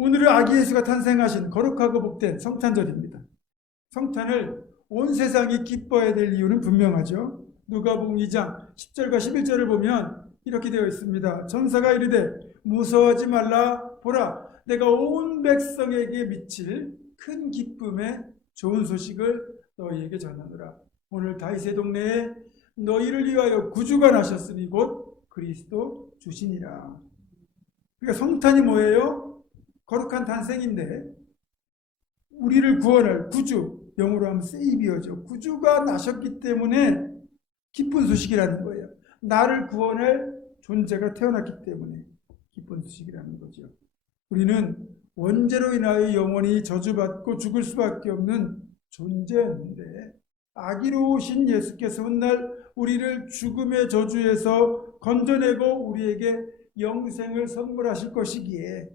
오늘은 아기 예수가 탄생하신 거룩하고 복된 성탄절입니다. 성탄을 온 세상이 기뻐해야 될 이유는 분명하죠. 누가복음 2장 10절과 11절을 보면 이렇게 되어 있습니다. 천사가 이르되 무서워하지 말라. 보라, 내가 온 백성에게 미칠 큰 기쁨의 좋은 소식을 너희에게 전하노라. 오늘 다윗의 동네에 너희를 위하여 구주가 나셨으니 곧 그리스도 주시니라. 그러니까 성탄이 뭐예요? 거룩한 탄생인데 우리를 구원할 구주, 영어로 하면 세이비어죠. 구주가 나셨기 때문에 기쁜 소식이라는 거예요. 나를 구원할 존재가 태어났기 때문에 기쁜 소식이라는 거죠. 우리는 원죄로 인하여 영원히 저주받고 죽을 수밖에 없는 존재였는데 아기로 오신 예수께서 훗날 우리를 죽음의 저주에서 건져내고 우리에게 영생을 선물하실 것이기에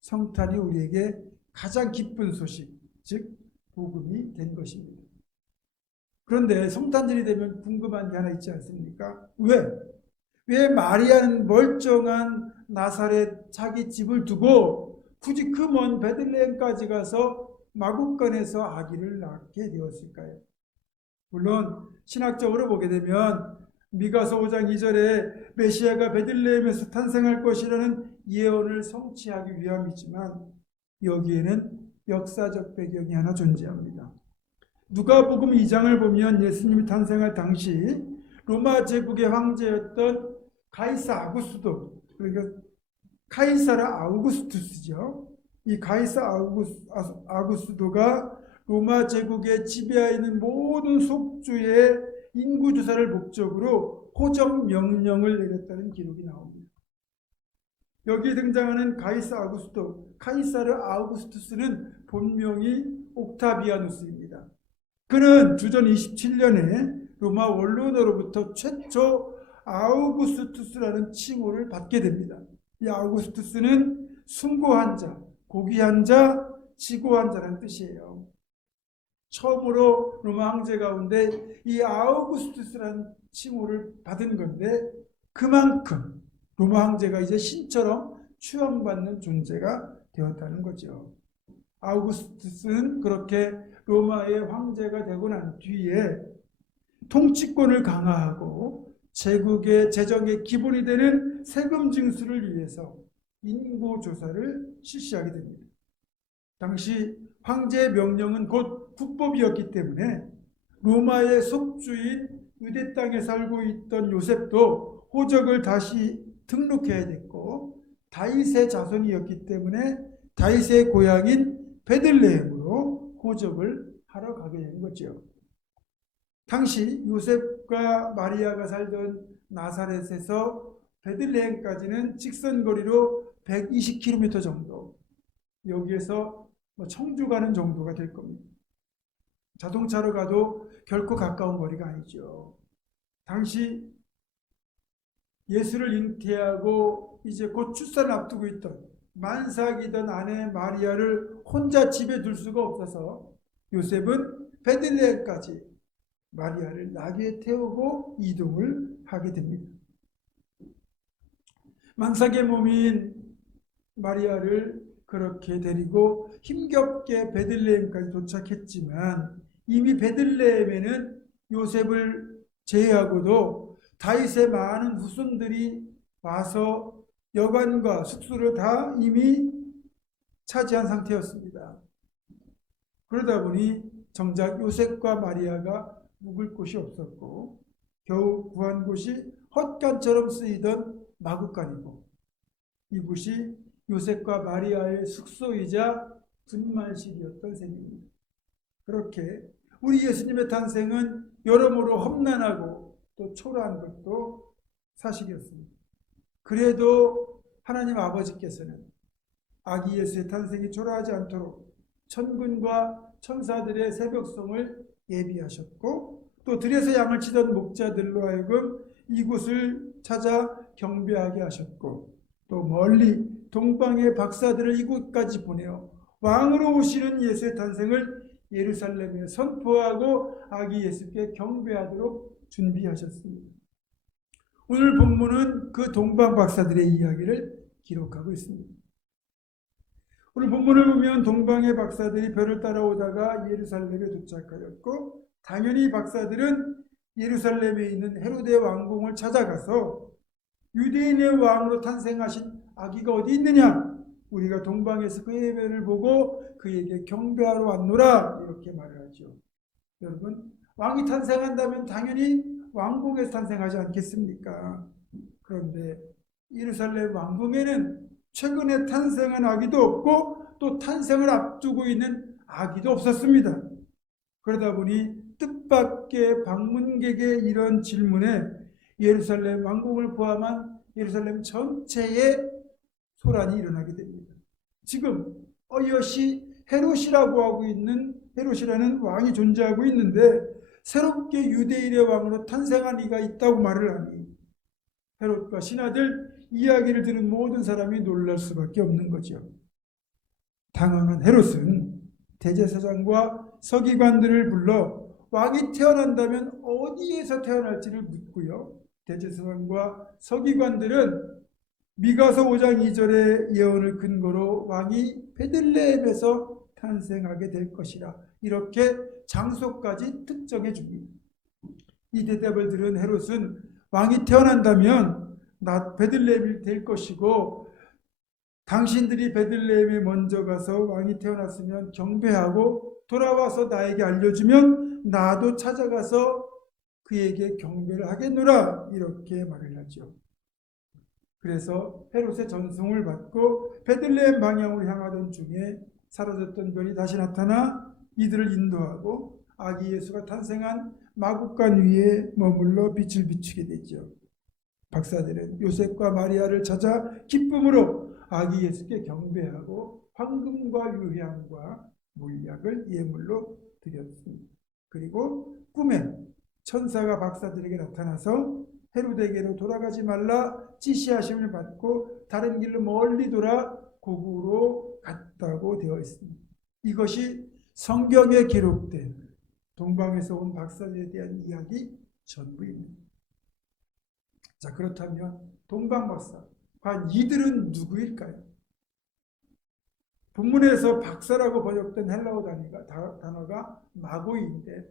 성탄이 우리에게 가장 기쁜 소식, 즉 복음이 된 것입니다. 그런데 성탄절이 되면 궁금한 게 하나 있지 않습니까? 왜 마리아는 멀쩡한 나사렛 자기 집을 두고 굳이 그 먼 베들레헴까지 가서 마구간에서 아기를 낳게 되었을까요? 물론 신학적으로 보게 되면 미가서 5장 2절에 메시아가 베들레헴에서 탄생할 것이라는 예언을 성취하기 위함이지만 여기에는 역사적 배경이 하나 존재합니다. 누가복음 2장을 보면 예수님이 탄생할 당시 로마 제국의 황제였던 가이사 아구스도, 그러니까 카이사라 아우구스투스죠. 이 가이사 아구스도가 로마 제국의 지배하에 있는 모든 속주의 인구 조사를 목적으로 호적 명령을 내렸다는 기록이 나옵니다. 여기에 등장하는 카이사르 아우구스투스는 본명이 옥타비아누스입니다. 그는 주전 27년에 로마 원로로부터 최초 아우구스투스라는 칭호를 받게 됩니다. 이 아우구스투스는 숭고한 자, 고귀한 자, 지고한 자라는 뜻이에요. 처음으로 로마 황제 가운데 이 아우구스투스라는 칭호를 받은 건데 그만큼 로마 황제가 이제 신처럼 추앙받는 존재가 되었다는 거죠. 아우구스투스는 그렇게 로마의 황제가 되고 난 뒤에 통치권을 강화하고 제국의 재정의 기본이 되는 세금 징수를 위해서 인구 조사를 실시하게 됩니다. 당시 황제의 명령은 곧 국법이었기 때문에 로마의 속주인 유대 땅에 살고 있던 요셉도 호적을 다시 등록해야 됐고 다윗의 자손이었기 때문에 다윗의 고향인 베들레헴으로 호적을 하러 가게 된 거죠. 당시 요셉과 마리아가 살던 나사렛에서 베들레헴까지는 직선거리로 120km 정도, 여기에서 청주 가는 정도가 될 겁니다. 자동차로 가도 결코 가까운 거리가 아니죠. 당시 예수를 잉태하고 이제 곧 출산을 앞두고 있던 만삭이던 아내 마리아를 혼자 집에 둘 수가 없어서 요셉은 베들레헴까지 마리아를 나귀에 태우고 이동을 하게 됩니다. 만삭의 몸인 마리아를 그렇게 데리고 힘겹게 베들레헴까지 도착했지만 이미 베들레헴에는 요셉을 제외하고도 다윗의 많은 후손들이 와서 여관과 숙소를 다 이미 차지한 상태였습니다. 그러다 보니 정작 요셉과 마리아가 묵을 곳이 없었고 겨우 구한 곳이 헛간처럼 쓰이던 마구간이고 이곳이 요셉과 마리아의 숙소이자 분만실이었던 셈입니다. 그렇게 우리 예수님의 탄생은 여러모로 험난하고 또 초라한 것도 사실이었습니다. 그래도 하나님 아버지께서는 아기 예수의 탄생이 초라하지 않도록 천군과 천사들의 새벽송을 예비하셨고 또 들에서 양을 치던 목자들로 하여금 이곳을 찾아 경배하게 하셨고 또 멀리 동방의 박사들을 이곳까지 보내어 왕으로 오시는 예수의 탄생을 예루살렘에 선포하고 아기 예수께 경배하도록 준비하셨습니다. 오늘 본문은 그 동방 박사들의 이야기를 기록하고 있습니다. 오늘 본문을 보면 동방의 박사들이 별을 따라오다가 예루살렘에 도착하였고, 당연히 박사들은 예루살렘에 있는 헤로데 왕궁을 찾아가서 유대인의 왕으로 탄생하신 아기가 어디 있느냐? 우리가 동방에서 그의 별을 보고 그에게 경배하러 왔노라, 이렇게 말을 하죠. 여러분, 왕이 탄생한다면 당연히 왕궁에서 탄생하지 않겠습니까? 그런데 예루살렘 왕궁에는 최근에 탄생한 아기도 없고 또 탄생을 앞두고 있는 아기도 없었습니다. 그러다 보니 뜻밖의 방문객의 이런 질문에 예루살렘 왕궁을 포함한 예루살렘 전체에 소란이 일어나게 됩니다. 지금 어여시 헤롯이라고 하고 있는, 헤롯이라는 왕이 존재하고 있는데 새롭게 유대인의 왕으로 탄생한 이가 있다고 말을 하니 헤롯과 신하들 이야기를 들은 모든 사람이 놀랄 수밖에 없는 거죠. 당황한 헤롯은 대제사장과 서기관들을 불러 왕이 태어난다면 어디에서 태어날지를 묻고요. 대제사장과 서기관들은 미가서 5장 2절의 예언을 근거로 왕이 베들레헴에서 탄생하게 될 것이라, 이렇게 장소까지 특정해 줍니다. 이 대답을 들은 헤롯은 왕이 태어난다면 나 베들레헴이 될 것이고, 당신들이 베들레헴에 먼저 가서 왕이 태어났으면 경배하고 돌아와서 나에게 알려주면 나도 찾아가서 그에게 경배를 하겠노라, 이렇게 말을 하죠. 그래서 헤롯의 전송을 받고 베들레헴 방향으로 향하던 중에 사라졌던 별이 다시 나타나 이들을 인도하고 아기 예수가 탄생한 마국간 위에 머물러 빛을 비추게 되죠. 박사들은 요셉과 마리아를 찾아 기쁨으로 아기 예수께 경배하고 황금과 유향과 물약을 예물로 드렸습니다. 그리고 꿈에 천사가 박사들에게 나타나서 헤롯에게로 돌아가지 말라 지시하심을 받고 다른 길로 멀리 돌아 고국으로 갔다고 되어 있습니다. 이것이 성경에 기록된 동방에서 온 박사들에 대한 이야기 전부입니다. 자, 그렇다면 동방 박사, 과연 이들은 누구일까요? 본문에서 박사라고 번역된 헬라어 단어가 마고이인데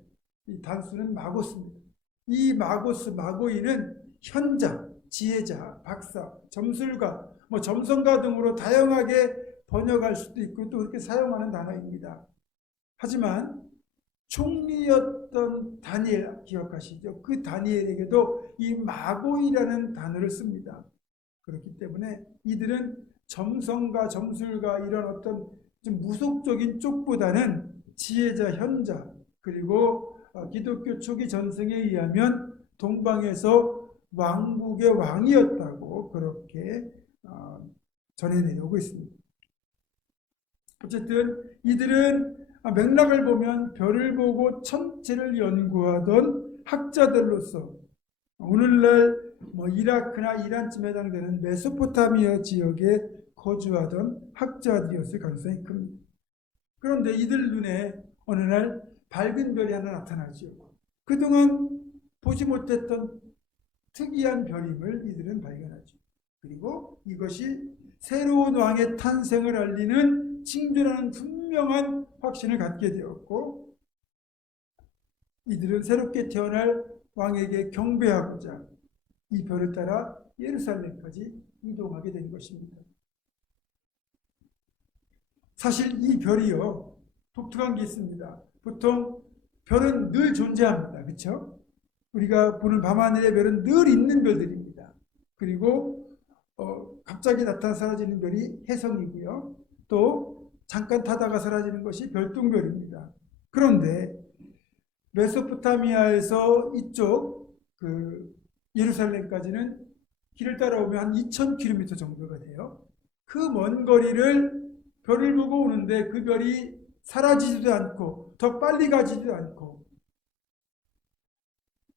이 단수는 마고스입니다. 이 마고이는 현자, 지혜자, 박사, 점술가, 점성가 등으로 다양하게 번역할 수도 있고 또 그렇게 사용하는 단어입니다. 하지만 총리였던 다니엘 기억하시죠? 그 다니엘에게도 이 마고이라는 단어를 씁니다. 그렇기 때문에 이들은 점성가, 점술가 이런 어떤 좀 무속적인 쪽보다는 지혜자, 현자, 그리고 기독교 초기 전승에 의하면 동방에서 왕국의 왕이었다고 그렇게 전해내려오고 있습니다. 어쨌든 이들은 맥락을 보면 별을 보고 천체를 연구하던 학자들로서 오늘날 이라크나 이란쯤에 해당되는 메소포타미아 지역에 거주하던 학자들이었을 가능성이 큽니다. 그런데 이들 눈에 어느 날 밝은 별이 하나 나타나죠. 그동안 보지 못했던 특이한 별임을 이들은 발견하죠. 그리고 이것이 새로운 왕의 탄생을 알리는 징조라는 분명한 확신을 갖게 되었고, 이들은 새롭게 태어날 왕에게 경배하고자 이 별을 따라 예루살렘까지 이동하게 된 것입니다. 사실 이 별이요, 독특한 게 있습니다. 보통 별은 늘 존재합니다. 그렇죠? 우리가 보는 밤하늘의 별은 늘 있는 별들입니다. 그리고 갑자기 나타나 사라지는 별이 혜성이고요. 또 잠깐 타다가 사라지는 것이 별똥별입니다. 그런데 메소포타미아에서 이쪽 예루살렘까지는 길을 따라오면 한 2000km 정도가 돼요. 그 먼 거리를 별을 보고 오는데 그 별이 사라지지도 않고 더 빨리 가지도 않고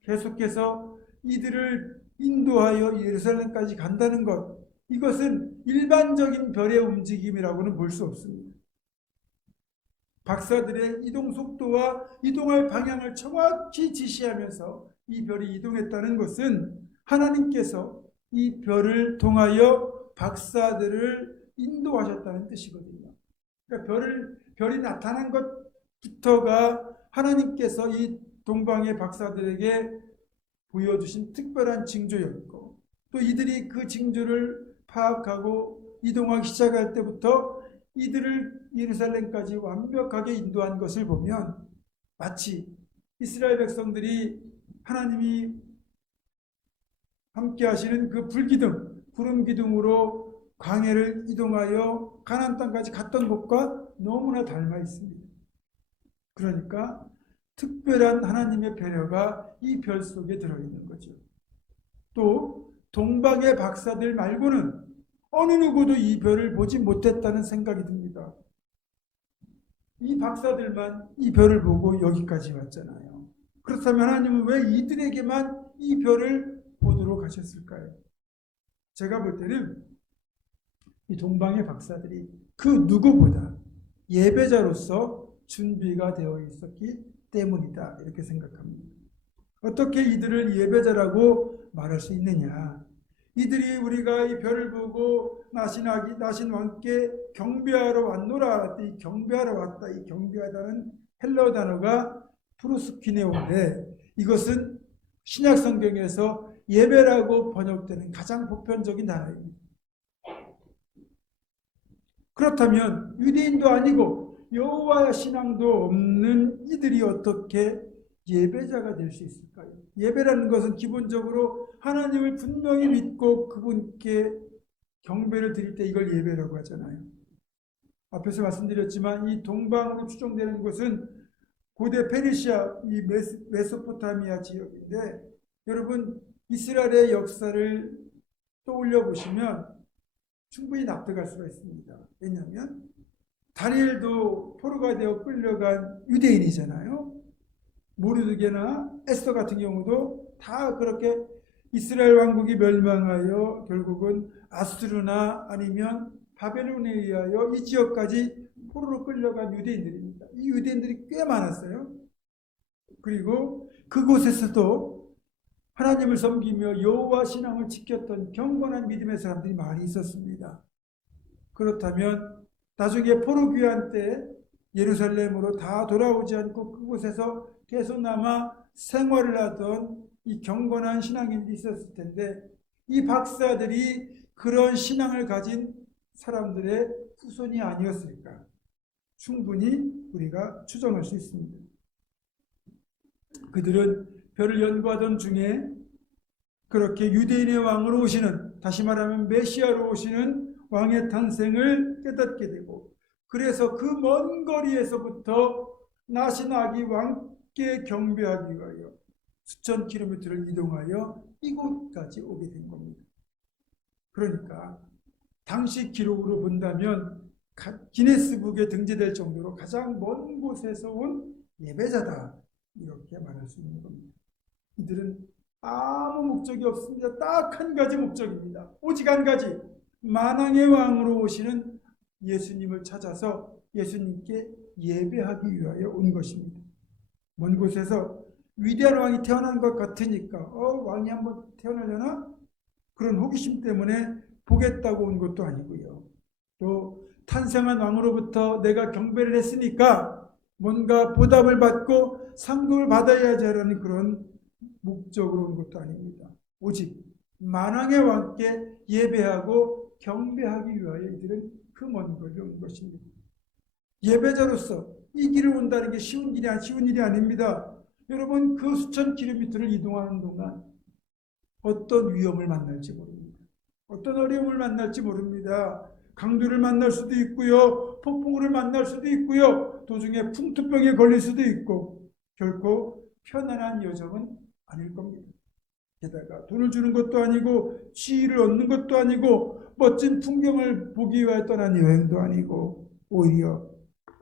계속해서 이들을 인도하여 예루살렘까지 간다는 것, 이것은 일반적인 별의 움직임이라고는 볼 수 없습니다. 박사들의 이동 속도와 이동할 방향을 정확히 지시하면서 이 별이 이동했다는 것은 하나님께서 이 별을 통하여 박사들을 인도하셨다는 뜻이거든요. 그러니까 별이 나타난 것부터가 하나님께서 이 동방의 박사들에게 보여주신 특별한 징조였고, 또 이들이 그 징조를 파악하고 이동하기 시작할 때부터 이들을 예루살렘까지 완벽하게 인도한 것을 보면 마치 이스라엘 백성들이 하나님이 함께 하시는 그 불기둥, 구름 기둥으로 광야를 이동하여 가나안 땅까지 갔던 것과 너무나 닮아 있습니다. 그러니까 특별한 하나님의 배려가 이 별 속에 들어있는 거죠. 또 동방의 박사들 말고는 어느 누구도 이 별을 보지 못했다는 생각이 듭니다. 이 박사들만 이 별을 보고 여기까지 왔잖아요. 그렇다면 하나님은 왜 이들에게만 이 별을 보도록 하셨을까요? 제가 볼 때는 이 동방의 박사들이 그 누구보다 예배자로서 준비가 되어 있었기 때문이다, 이렇게 생각합니다. 어떻게 이들을 예배자라고 말할 수 있느냐? 이들이 우리가 이 별을 보고 나신 왕께 경배하러 왔노라. 이 경배하러 왔다. 이 경배하다는 헬라어 단어가 프로스키네오인데, 이것은 신약 성경에서 예배라고 번역되는 가장 보편적인 단어입니다. 그렇다면 유대인도 아니고 여호와 신앙도 없는 이들이 어떻게 예배자가 될 수 있을까요? 예배라는 것은 기본적으로 하나님을 분명히 믿고 그분께 경배를 드릴 때 이걸 예배라고 하잖아요. 앞에서 말씀드렸지만 이 동방으로 추정되는 곳은 고대 페르시아, 이 메소포타미아 지역인데, 여러분 이스라엘의 역사를 떠올려 보시면 충분히 납득할 수가 있습니다. 왜냐하면 다니엘도 포로가 되어 끌려간 유대인이잖아요. 모르드게나 에스더 같은 경우도 다 그렇게 이스라엘 왕국이 멸망하여 결국은 아수르나 아니면 바벨론에 의하여 이 지역까지 포로로 끌려간 유대인들입니다. 이 유대인들이 꽤 많았어요. 그리고 그곳에서도 하나님을 섬기며 여호와 신앙을 지켰던 경건한 믿음의 사람들이 많이 있었습니다. 그렇다면 나중에 포로 귀환 때 예루살렘으로 다 돌아오지 않고 그곳에서 계속 남아 생활을 하던 이 경건한 신앙인들이 있었을 텐데, 이 박사들이 그런 신앙을 가진 사람들의 후손이 아니었을까? 충분히 우리가 추정할 수 있습니다. 그들은 별을 연구하던 중에 그렇게 유대인의 왕으로 오시는, 다시 말하면 메시아로 오시는 왕의 탄생을 깨닫게 되고, 그래서 그 먼 거리에서부터 나신 아기 왕께 경배하기 위하여 수천 킬로미터를 이동하여 이곳까지 오게 된 겁니다. 그러니까 당시 기록으로 본다면 기네스북에 등재될 정도로 가장 먼 곳에서 온 예배자다, 이렇게 말할 수 있는 겁니다. 이들은 아무 목적이 없습니다. 딱 한 가지 목적입니다. 오직 한 가지, 만왕의 왕으로 오시는 예수님을 찾아서 예수님께 예배하기 위하여 온 것입니다. 먼 곳에서 위대한 왕이 태어난 것 같으니까 왕이 한번 태어나려나? 그런 호기심 때문에 보겠다고 온 것도 아니고요. 또 탄생한 왕으로부터 내가 경배를 했으니까 뭔가 보답을 받고 상급을 받아야지 하는 그런 목적으로 온 것도 아닙니다. 오직 만왕의 왕께 예배하고 경배하기 위하여 이들은 그 먼 거리에 온 것입니다. 예배자로서 이 길을 온다는 게 쉬운 일이 아닙니다. 여러분, 그 수천 킬로미터를 이동하는 동안 어떤 위험을 만날지 모릅니다. 어떤 어려움을 만날지 모릅니다. 강도를 만날 수도 있고요, 폭풍우를 만날 수도 있고요, 도중에 풍토병에 걸릴 수도 있고, 결코 편안한 여정은 아닐 겁니다. 게다가 돈을 주는 것도 아니고 지위를 얻는 것도 아니고 멋진 풍경을 보기 위해 떠난 여행도 아니고, 오히려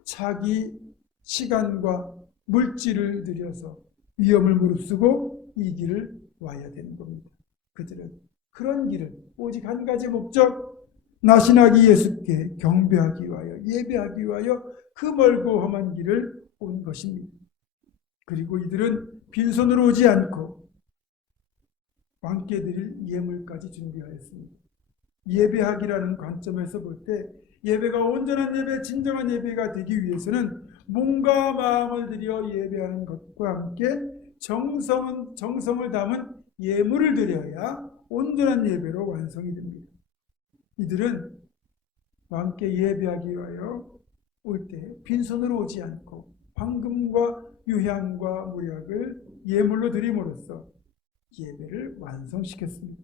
자기 시간과 물질을 들여서 위험을 무릅쓰고 이 길을 와야 되는 겁니다. 그들은 그런 길은 오직 한 가지 목적, 나신 아기 예수께 경배하기 위하여, 예배하기 위하여 그 멀고 험한 길을 온 것입니다. 그리고 이들은 빈손으로 오지 않고 왕께 드릴 예물까지 준비하였습니다. 예배하기라는 관점에서 볼 때 예배가 온전한 예배, 진정한 예배가 되기 위해서는 몸과 마음을 들여 예배하는 것과 함께 정성을 담은 예물을 드려야 온전한 예배로 완성이 됩니다. 이들은 함께 예배하기 위하여 올 때 빈손으로 오지 않고 황금과 유향과 무약을 예물로 드림으로써 예배를 완성시켰습니다.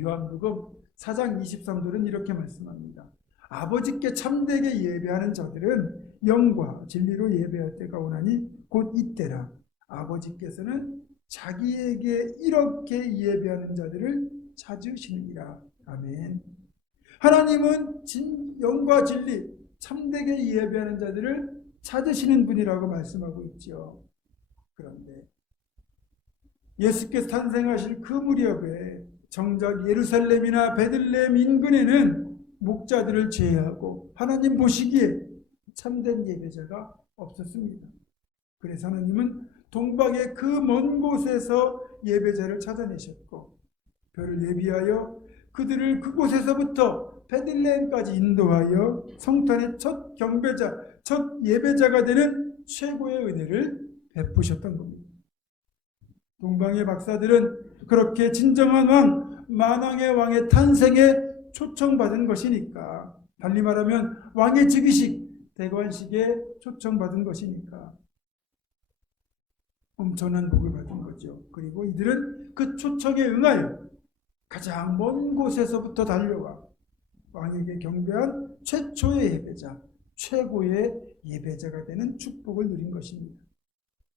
요한복음 4장 23절은 이렇게 말씀합니다. 아버지께 참되게 예배하는 자들은 영과 진리로 예배할 때가 오나니 곧 이때라. 아버지께서는 자기에게 이렇게 예배하는 자들을 찾으시느니라. 아멘. 하나님은 영과 진리, 참되게 예배하는 자들을 찾으시는 분이라고 말씀하고 있죠. 그런데 예수께서 탄생하실 그 무렵에 정작 예루살렘이나 베들레헴 인근에는 목자들을 제외하고 하나님 보시기에 참된 예배자가 없었습니다. 그래서 하나님은 동방의 그 먼 곳에서 예배자를 찾아내셨고 별을 예비하여 그들을 그곳에서부터 베들레헴까지 인도하여 성탄의 첫 경배자, 첫 예배자가 되는 최고의 은혜를 베푸셨던 겁니다. 동방의 박사들은 그렇게 진정한 왕, 만왕의 왕의 탄생에 초청받은 것이니까, 달리 말하면 왕의 즉위식, 대관식에 초청받은 것이니까 엄청난 복을 받은 거죠. 그리고 이들은 그 초청에 응하여 가장 먼 곳에서부터 달려와 왕에게 경배한 최초의 예배자, 최고의 예배자가 되는 축복을 누린 것입니다.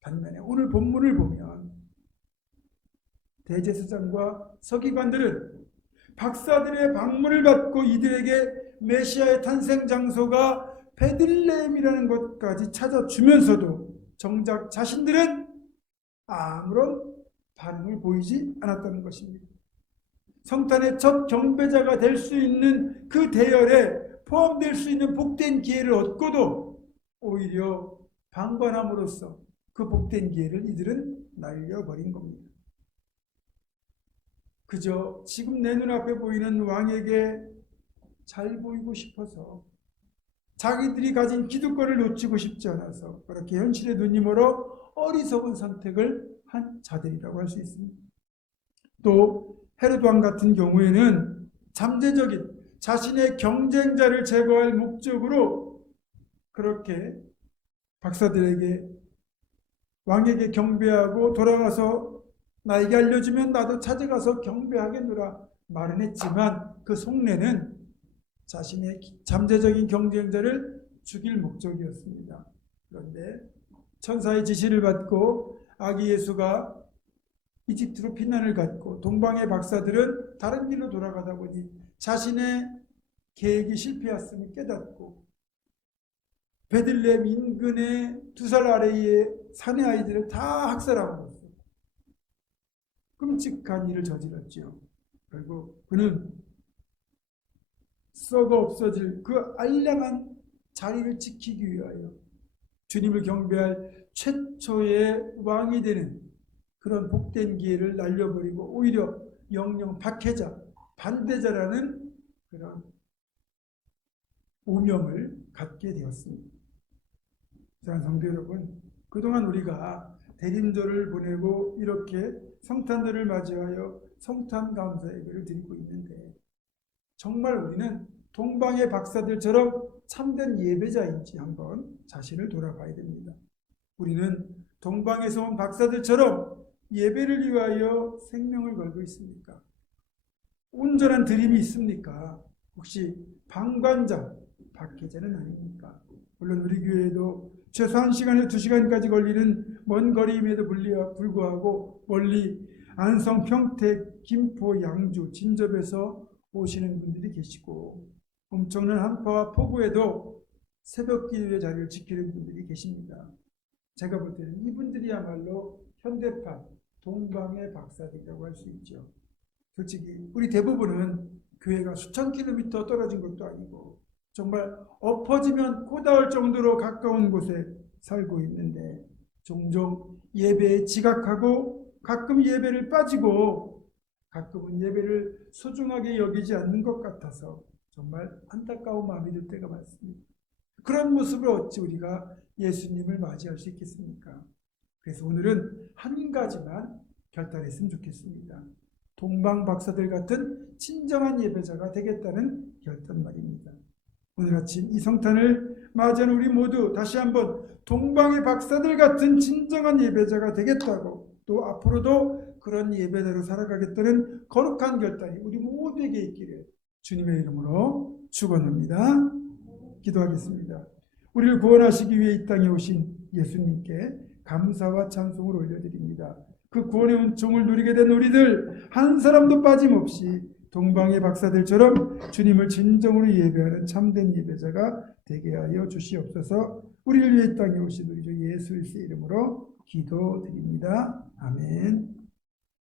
반면에 오늘 본문을 보면 대제사장과 서기관들은 박사들의 방문을 받고 이들에게 메시아의 탄생 장소가 베들레헴이라는 것까지 찾아주면서도 정작 자신들은 아무런 반응을 보이지 않았다는 것입니다. 성탄의 첫 경배자가 될 수 있는 그 대열에 포함될 수 있는 복된 기회를 얻고도 오히려 방관함으로써 그 복된 기회를 이들은 날려버린 겁니다. 그저 지금 내 눈앞에 보이는 왕에게 잘 보이고 싶어서 자기들이 가진 기득권을 놓치고 싶지 않아서 그렇게 현실의 눈이 멀어 어리석은 선택을 한 자들이라고 할 수 있습니다. 또 헤롯 왕 같은 경우에는 잠재적인 자신의 경쟁자를 제거할 목적으로 그렇게 박사들에게 왕에게 경배하고 돌아가서 나에게 알려주면 나도 찾아가서 경배하겠노라 말은 했지만 그 속내는 자신의 잠재적인 경쟁자를 죽일 목적이었습니다. 그런데 천사의 지시를 받고 아기 예수가 이집트로 피난을 갔고 동방의 박사들은 다른 길로 돌아가다 보니 자신의 계획이 실패했음을 깨닫고 베들레헴 인근의 2살 아래의 사내 아이들을 다 학살하고 끔찍한 일을 저질렀지요. 결국 그는 썩어 없어질 그 알량한 자리를 지키기 위하여 주님을 경배할 최초의 왕이 되는 그런 복된 기회를 날려버리고 오히려 영영 박해자, 반대자라는 그런 오명을 갖게 되었습니다. 사랑하는 성도 여러분, 그동안 우리가 대림절을 보내고 이렇게 성탄절을 맞이하여 성탄 감사 예배를 드리고 있는데 정말 우리는 동방의 박사들처럼 참된 예배자인지 한번 자신을 돌아봐야 됩니다. 우리는 동방에서 온 박사들처럼 예배를 위하여 생명을 걸고 있습니까? 온전한 드림이 있습니까? 혹시 방관자, 박해자는 아닙니까? 물론 우리 교회에도 최소 1시간에서 2시간까지 걸리는 먼 거리임에도 불구하고 멀리 안성, 평택, 김포, 양주, 진접에서 오시는 분들이 계시고 엄청난 한파와 폭우에도 새벽 기도의 자리를 지키는 분들이 계십니다. 제가 볼 때는 이분들이야말로 현대판 동방의 박사들이라고 할 수 있죠. 솔직히 우리 대부분은 교회가 수천 킬로미터 떨어진 것도 아니고 정말 엎어지면 코다울 정도로 가까운 곳에 살고 있는데 종종 예배에 지각하고 가끔 예배를 빠지고 가끔은 예배를 소중하게 여기지 않는 것 같아서 정말 안타까운 마음이 들 때가 많습니다. 그런 모습으로 어찌 우리가 예수님을 맞이할 수 있겠습니까? 그래서 오늘은 한 가지만 결단했으면 좋겠습니다. 동방 박사들 같은 진정한 예배자가 되겠다는 결단 말입니다. 오늘 아침 이 성탄을 맞이하는 우리 모두 다시 한번 동방의 박사들 같은 진정한 예배자가 되겠다고, 또 앞으로도 그런 예배자로 살아가겠다는 거룩한 결단이 우리 모두에게 있기를 주님의 이름으로 축원합니다. 기도하겠습니다. 우리를 구원하시기 위해 이 땅에 오신 예수님께 감사와 찬송을 올려드립니다. 그 구원의 은총을 누리게 된 우리들 한 사람도 빠짐없이 동방의 박사들처럼 주님을 진정으로 예배하는 참된 예배자가 되게 하여 주시옵소서. 우리를 위해 이 땅에 오신 우리 주 예수 그리스도의 이름으로 기도드립니다. 아멘.